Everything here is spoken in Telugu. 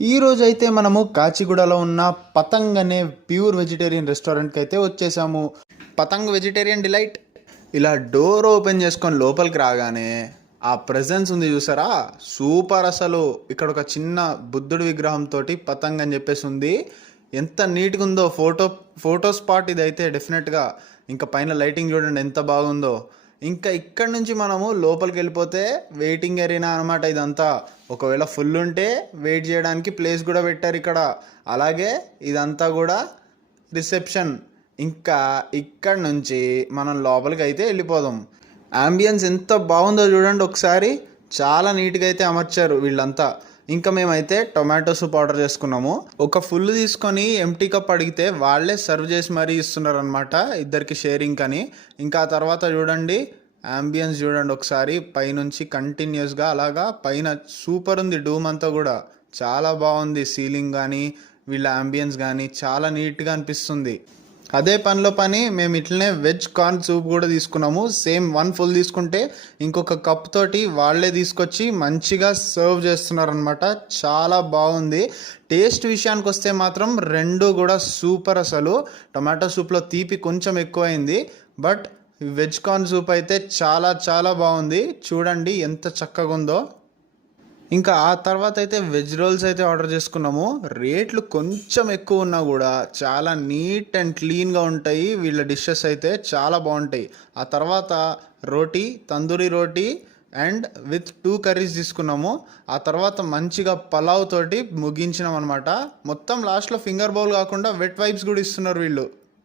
ఈ రోజు అయితే మనము కాచిగూడలో ఉన్న పతంగ్ అనే ప్యూర్ వెజిటేరియన్ రెస్టారెంట్కి అయితే వచ్చేసాము. పతంగ్ వెజిటేరియన్ డిలైట్. ఇలా డోర్ ఓపెన్ చేసుకొని లోపలికి రాగానే ఆ ప్రెజెన్స్ ఉంది చూసారా, సూపర్ అసలు. ఇక్కడ ఒక చిన్న బుద్ధుడి విగ్రహంతో పతంగ్ అని చెప్పేసి ఉంది. ఎంత నీట్గా ఉందో ఫోటో స్పాట్ ఇది అయితే డెఫినెట్గా. ఇంకా పైన లైటింగ్ చూడండి ఎంత బాగుందో. ఇంకా ఇక్కడ నుంచి మనము లోపలికి వెళ్ళిపోతే వెయిటింగ్ ఏరియా అనమాట ఇదంతా. ఒకవేళ ఫుల్ ఉంటే వెయిట్ చేయడానికి ప్లేస్ కూడా పెట్టారు ఇక్కడ. అలాగే ఇదంతా కూడా రిసెప్షన్. ఇంకా ఇక్కడ నుంచి మనం లోపలికి అయితే వెళ్ళిపోదాం. అంబియన్స్ ఎంత బాగుందో చూడండి ఒకసారి. చాలా నీట్గా అయితే అమర్చారు వీళ్ళంతా. ఇంకా మేమైతే టొమాటో సూప్ ఆర్డర్ చేసుకున్నాము. ఒక ఫుల్ తీసుకొని ఎంటీ కప్ అడిగితే వాళ్ళే సర్వ్ చేసి మరీ ఇస్తున్నారు అనమాట, ఇద్దరికి షేరింగ్ అని. ఇంకా ఆ తర్వాత చూడండి అంబియన్స్ చూడండి ఒకసారి పైనుంచి కంటిన్యూస్గా అలాగా పైన సూపర్ ఉంది. డూమ్ అంతా కూడా చాలా బాగుంది. సీలింగ్ కానీ వీళ్ళ అంబియన్స్ కానీ చాలా నీట్గా అనిపిస్తుంది. అదే పనిలో పని మేము ఇట్లనే వెజ్ కార్న్ సూప్ కూడా తీసుకున్నాము. సేమ్ 1 ఫుల్ తీసుకుంటే ఇంకొక కప్ తోటి వాళ్ళే తీసుకొచ్చి మంచిగా సర్వ్ చేస్తున్నారనమాట. చాలా బాగుంది. టేస్ట్ విషయానికి వస్తే మాత్రం రెండు కూడా సూపర్ అసలు. టొమాటో సూప్లో తీపి కొంచెం ఎక్కువైంది, బట్ వెజ్ కార్న్ సూప్ అయితే చాలా చాలా బాగుంది. చూడండి ఎంత చక్కగా ఉందో. ఇంకా ఆ తర్వాత అయితే వెజ్ రోల్స్ అయితే ఆర్డర్ చేసుకున్నాము. రేట్లు కొంచెం ఎక్కువ ఉన్నా కూడా చాలా నీట్ అండ్ క్లీన్గా ఉంటాయి వీళ్ళ డిషెస్ అయితే, చాలా బాగుంటాయి. ఆ తర్వాత రోటీ, తందూరి రోటీ అండ్ విత్ 2 కర్రీస్ తీసుకున్నాము. ఆ తర్వాత మంచిగా పలావ్ తోటి ముగించినాం అనమాట. మొత్తం లాస్ట్లో ఫింగర్ బౌల్ కాకుండా వెట్ వైప్స్ కూడా ఇస్తున్నారు వీళ్ళు.